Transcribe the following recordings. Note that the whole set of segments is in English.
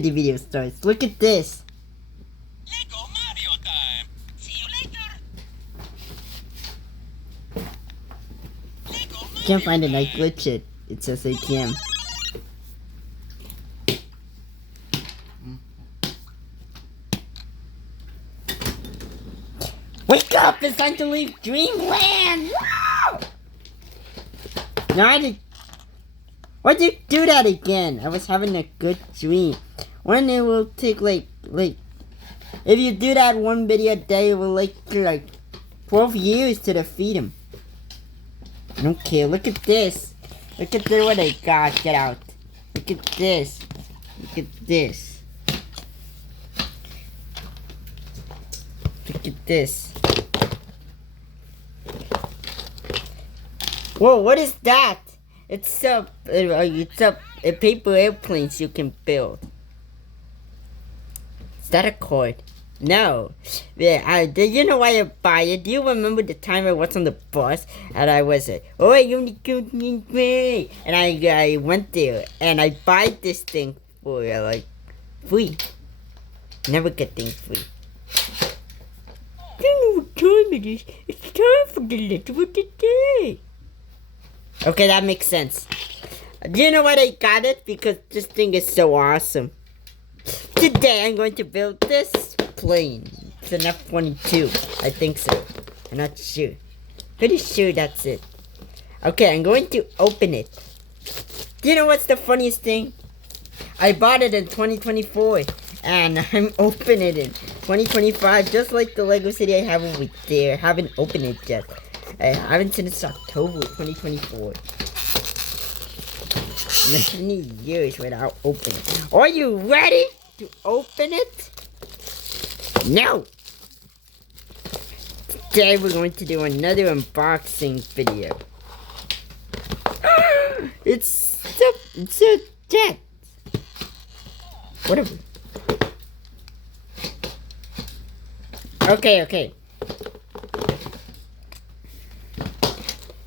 the video starts. Look at this. Lego Mario time. See you later. Lego Mario Can't find it. I time. glitch it. It says ATM. Wake up! It's time to leave Dreamland! No! No, why'd you do that again? I was having a good dream. When it will take like, if you do that one video a day, it will like 12 years to defeat him. Okay, look at this. Look at what I got. Get out. Look at this. Look at this. Look at this. Whoa, what is that? It's a paper airplanes you can build. Is that a card? No. Yeah, you know why I buy it? Do you remember the time I was on the bus and I was like, oh, you need me, and I went there and I buy this thing for like free. Never get things free. I don't know what time it is. It's time for the letter of the day. Okay, that makes sense. Do you know why I got it? Because this thing is so awesome. Today I'm going to build this plane. It's an F22. I think so. I'm not sure. Pretty sure that's it. Okay, I'm going to open it. Do you know what's the funniest thing? I bought it in 2024. And I'm opening it in 2025. Just like the Lego City I have over there. I haven't opened it yet. I haven't since October 2024. Many years without opening. Are you ready to open it? No! Today we're going to do another unboxing video. It's a jet. Whatever. Okay.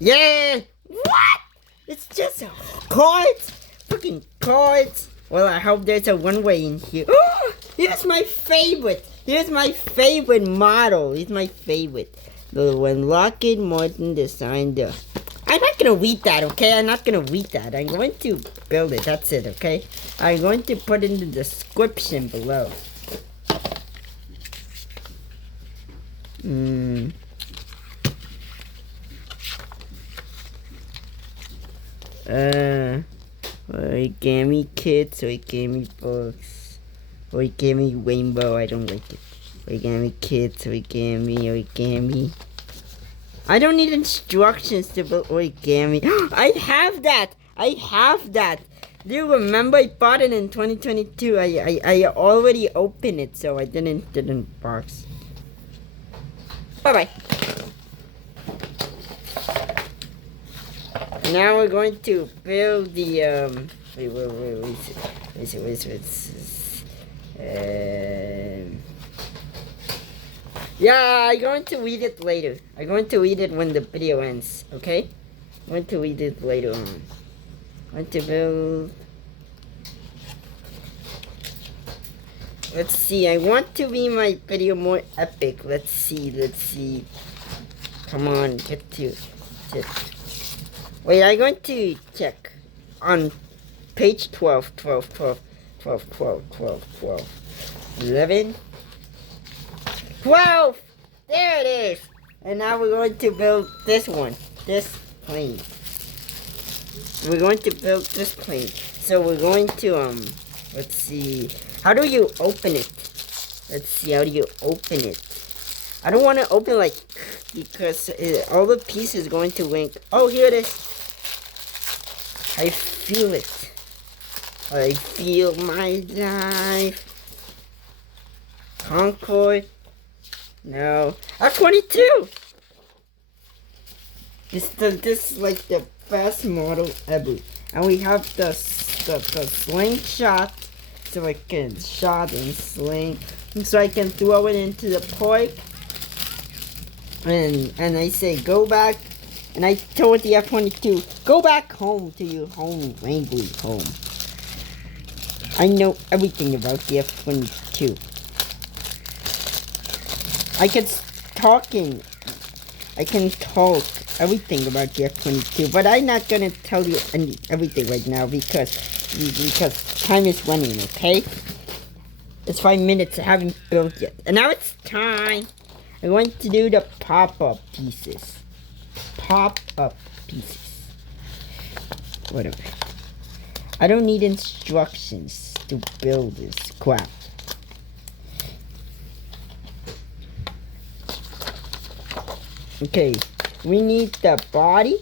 Yeah! What? It's just cards? Fucking cards? Well, I hope there's a one-way in here. Here's my favorite! Here's my favorite model. Here's my favorite. The one Lockheed Martin designed. I'm not gonna read that, okay? I'm not gonna read that. I'm going to build it. That's it, okay? I'm going to put it in the description below. Origami kits, origami books, origami rainbow, I don't like it. Origami kits, origami. I don't need instructions to build origami. I have that! Do you remember I bought it in 2022? I already opened it, so I didn't box. Bye-bye. Now we're going to build the yeah, I'm going to read it later. I'm going to read it when the video ends, okay? I'm going to read it later on. I'm going to build. Let's see, I want to be my video more epic. Let's see. Come on, get to it. Wait, I'm going to check on page 12, 11, 12! There it is! And now we're going to build this plane. We're going to build this plane. So we're going to, let's see. How do you open it? Let's see, how do you open it? I don't want to open because all the pieces going to link. Oh, here it is. I feel it. I feel my life. Concord. No. F22. This is like the best model ever. And we have the slingshot, so I can shot and sling, so I can throw it into the park. And I say go back. And I told the F22, go back home to your home, Wrangly home. I know everything about the F22. I can talk everything about the F22, but I'm not gonna tell you everything right now because time is running, okay? It's 5 minutes, I haven't built yet. And now it's time. I'm going to do the pop-up pieces. Pop-up pieces. Whatever. I don't need instructions to build this crap. Okay, we need the body.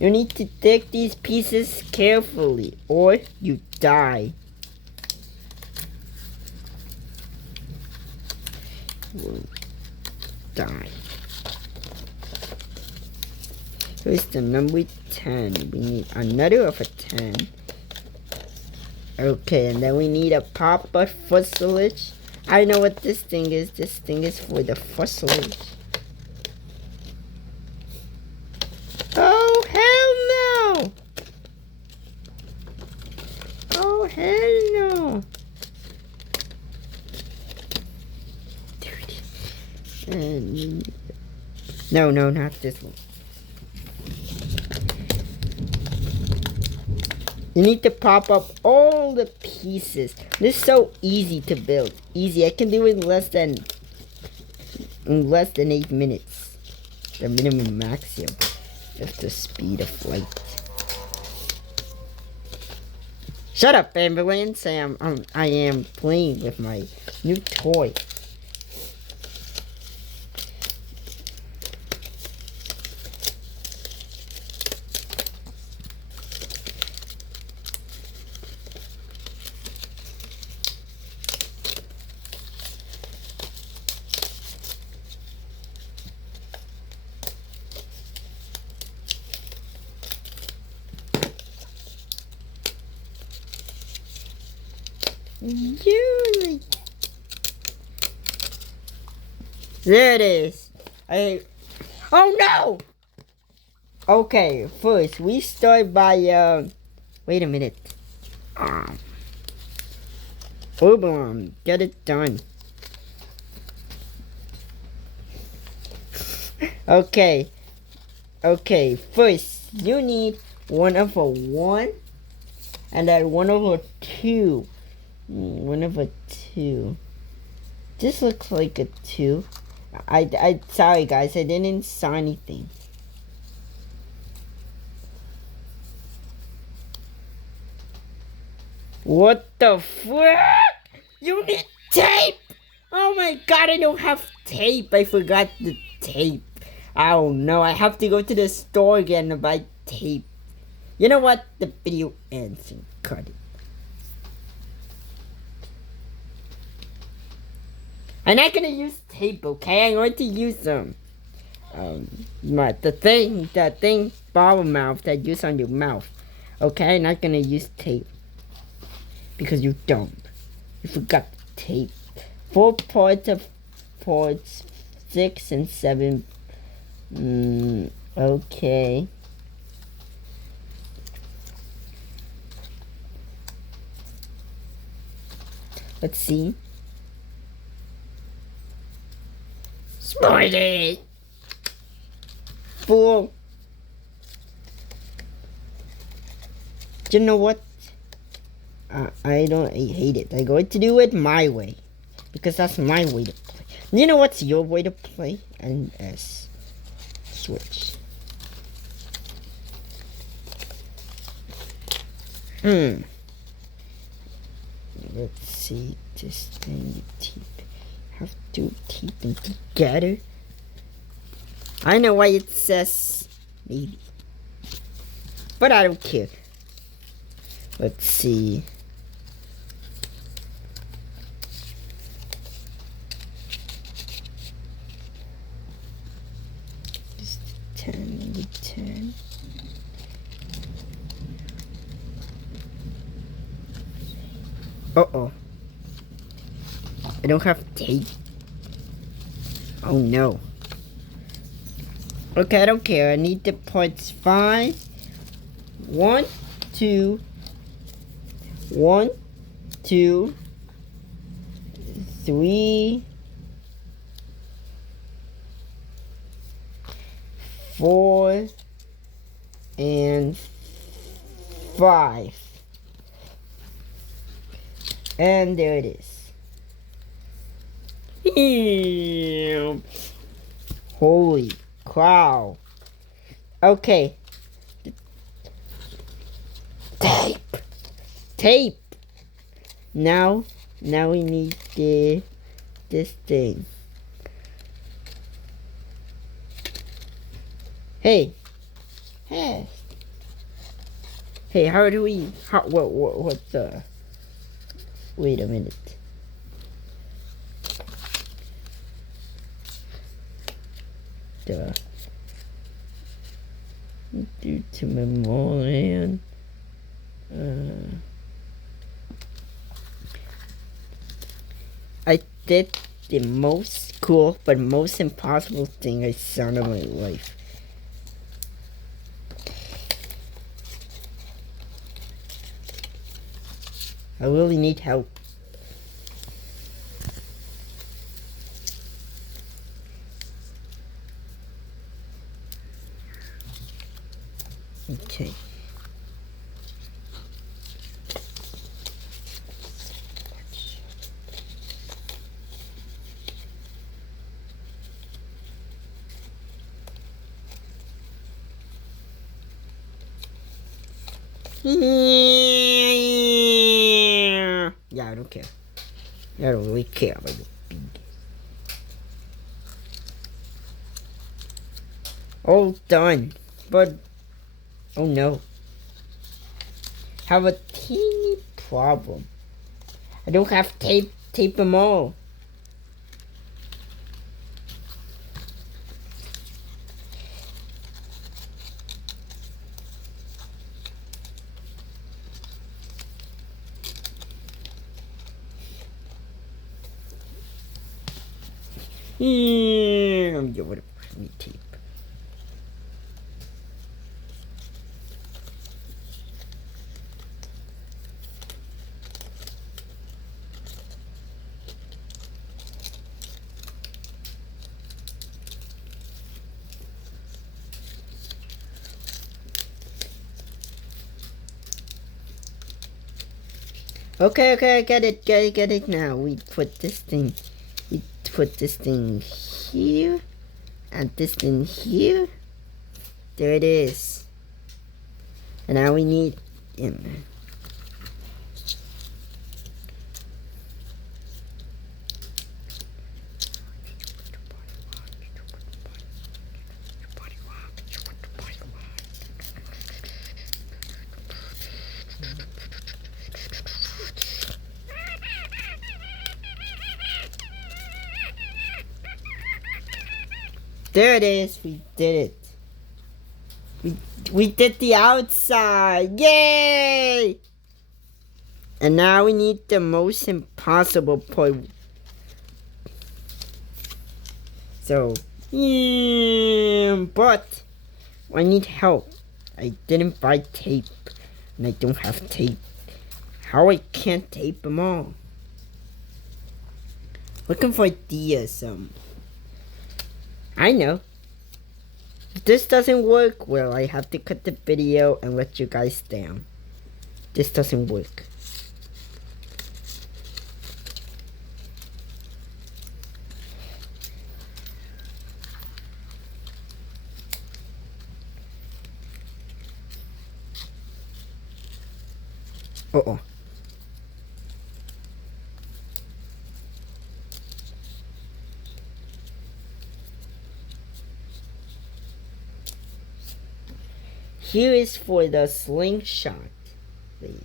You need to take these pieces carefully or you die. Die. Here's the number 10. We need another of a 10. Okay, and then we need a pop-up fuselage. I know what this thing is. This thing is for the fuselage. Oh, hell no! Oh, hell no! There it is. And no, not this one. You need to pop up all the pieces. This is so easy to build. Easy. I can do it in less than 8 minutes. The minimum maximum of the speed of light. Shut up, ambulance! I am playing with my new toy. There it is. Oh no! Okay, first we start by wait a minute. Oblong, get it done. Okay, first you need 1/1 and then 1/2. 1/2. This looks like a 2. I sorry guys, I didn't saw anything. What the frick? You need tape! Oh my god, I don't have tape. I forgot the tape. Oh no, I have to go to the store again to buy tape. You know what? The video ends and cut it. I'm not gonna use tape, okay? I'm going to use the thing bottle mouth that you use on your mouth. Okay, I'm not gonna use tape because you don't. You forgot the tape. 4 parts of ports 6 and 7. Okay. Let's see. Spider! 4. You know what? I hate it. I'm going to do it my way. Because that's my way to play. You know what's your way to play? NS. Switch. Let's see. This thing. Have to keep them together. I know why it says maybe, but I don't care. Let's see. Just 10, 10. Uh-oh. I don't have tape. Oh no. Okay, I don't care. I need the parts 5. 1, 2. 1, 2, 3, 4, and 5. And there it is. Holy cow. Okay. Tape. Tape. Now we need this thing. Hey. Hey. Hey, how do we, what the, wait a minute. Due to memorial, I did the most cool but most impossible thing I saw in my life. I really need help. Okay. Yeah, I don't care. I don't really care about the big. All done. But, oh no. Have a teeny problem. I don't have tape them all. Yeah, whatever. I need tape. Okay, I get it now. We put this thing here, and this thing here. There it is. And now we need him. There it is. We did it. We did the outside. Yay! And now we need the most impossible part. So, but I need help. I didn't buy tape, and I don't have tape. How I can't tape them all? Looking for ideas. I know. If this doesn't work, well, I have to cut the video and let you guys down. This doesn't work. Uh-oh. Here is for the slingshot. Wait.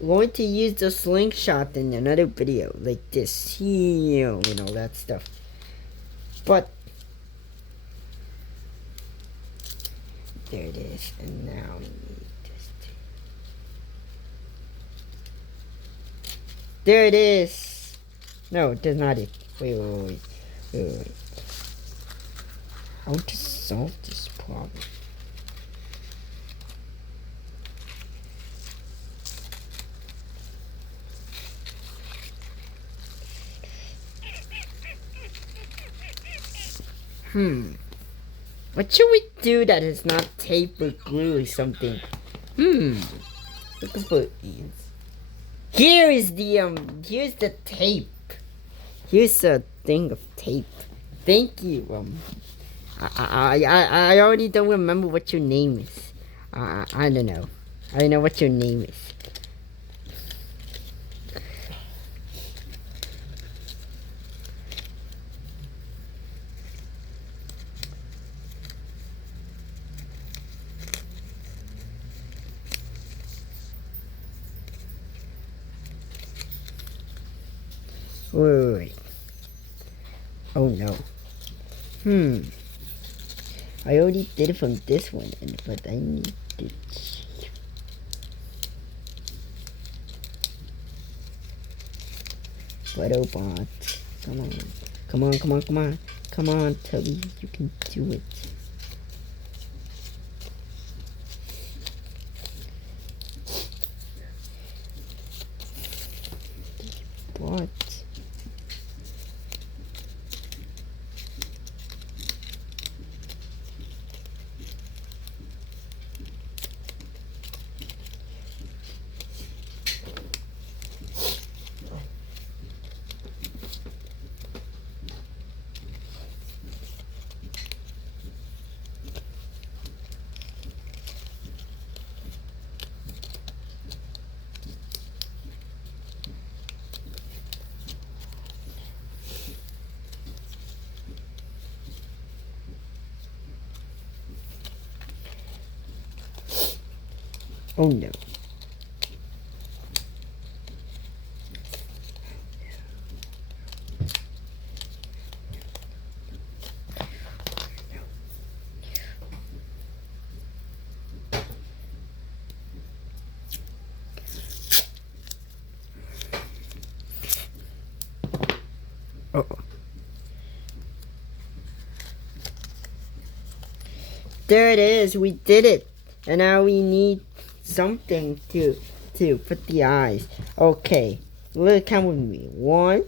I'm going to use the slingshot in another video, like this, you know, that stuff. But there it is, and now we need this thing. There it is. No, that's not it. Wait. How to solve this problem? What should we do that is not tape or glue or something? Looking for ants. Here's the tape. Here's a thing of tape. Thank you. I already don't remember what your name is. I don't know. I don't know what your name is. Wait. Oh no. I already did it from this one, but I need to check. Photobot. Come on, Toby, you can do it. What? Oh no. Oh. There it is. We did it. And now we need something to put the eyes. Okay. Look, count with me. 1,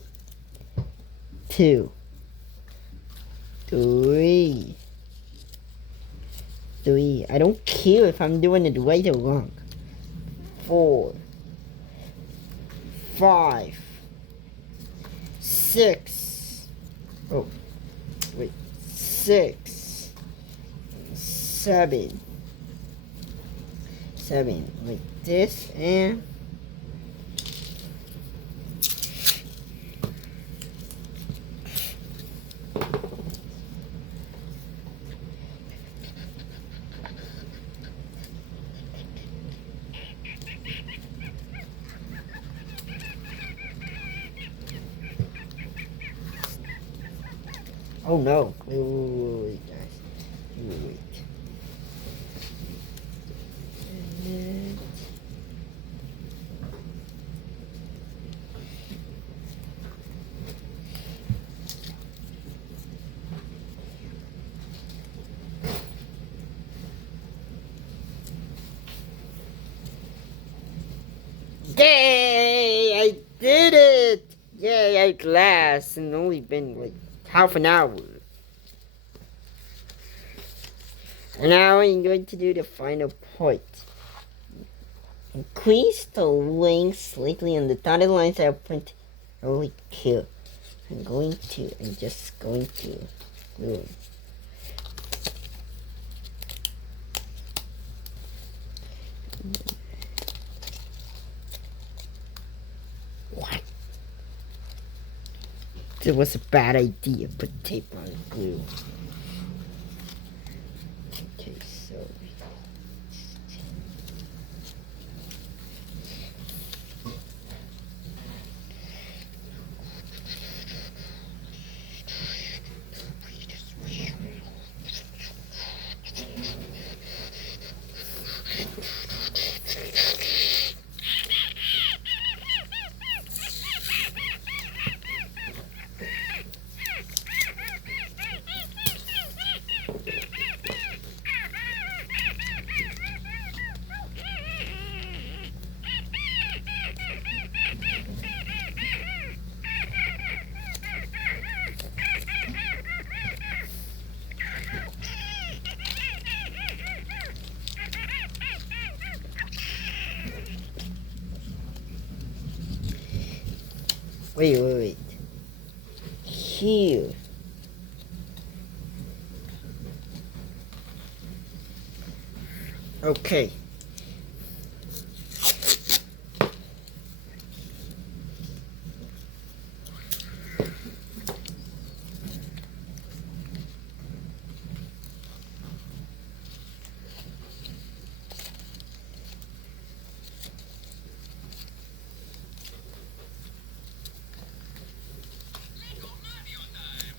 2, 3. I don't care if I'm doing it right or wrong. 4, 5, 6. Oh, wait. 6, 7, like this, and oh no, wait guys, wait. Yay! I did it! Yay, at last! And only been like half an hour. And now I'm going to do the final part. Increase the length slightly on the dotted lines I print. Holy cow. I'm just going to glue it. What? It was a bad idea. Put tape on glue. Okay, so Wait. Here. Okay. Lego Mario time.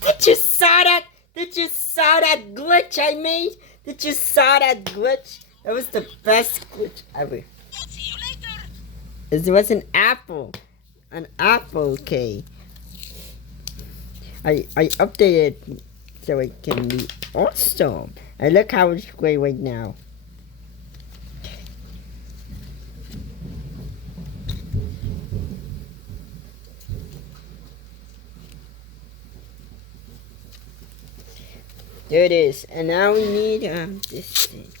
Did you saw that? Did you saw that glitch I made? Did you saw that glitch? That was the best glitch ever. See you later. It was an apple. An apple, okay. I updated so it can be awesome. And look how it's great right now. There it is. And now we need this thing.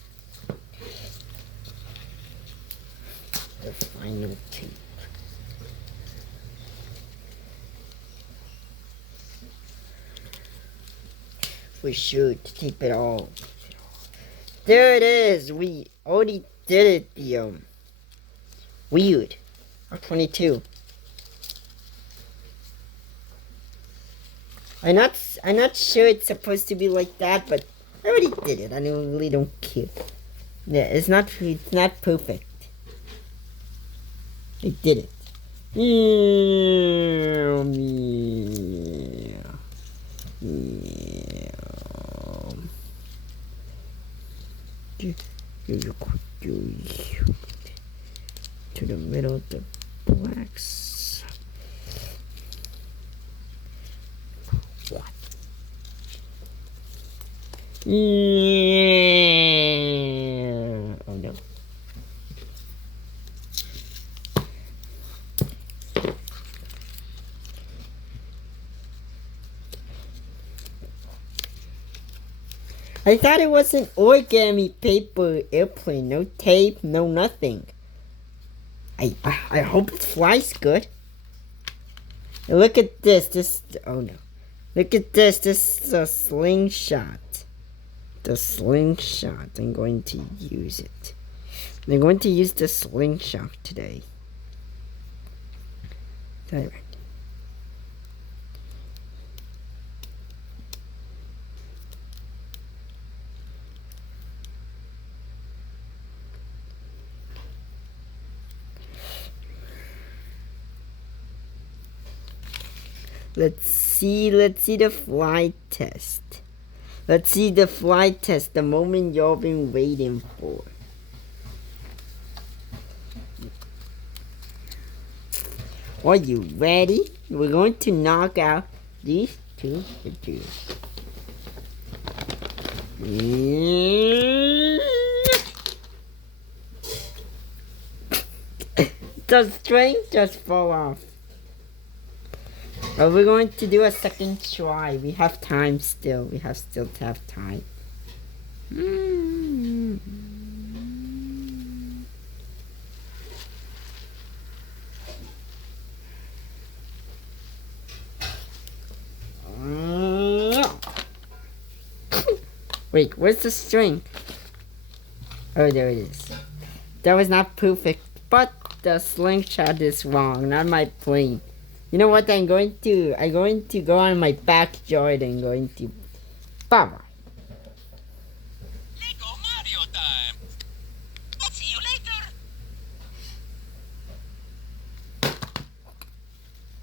The final tape. We should tape it all. There it is. We already did it. The weird. R22. I'm not sure it's supposed to be like that, but I already did it. I really don't care. Yeah, it's not perfect. I did it. To the middle of the blacks. What? Oh no. I thought it was an origami paper airplane. No tape, no nothing. I hope it flies good. And look at this. Oh no. Look at this. This is a slingshot. The slingshot. I'm going to use it. I'm going to use the slingshot today. Alright. Let's see the flight test. Let's see the flight test, the moment you've been waiting for. Are you ready? We're going to knock out these two pictures. The string just fell off. But we're going to do a second try. We have time still. We have still to have time. Wait, where's the string? Oh, there it is. That was not perfect, but the slingshot is wrong, not my plane. You know what I'm going to go on my backyard and going to... Baba.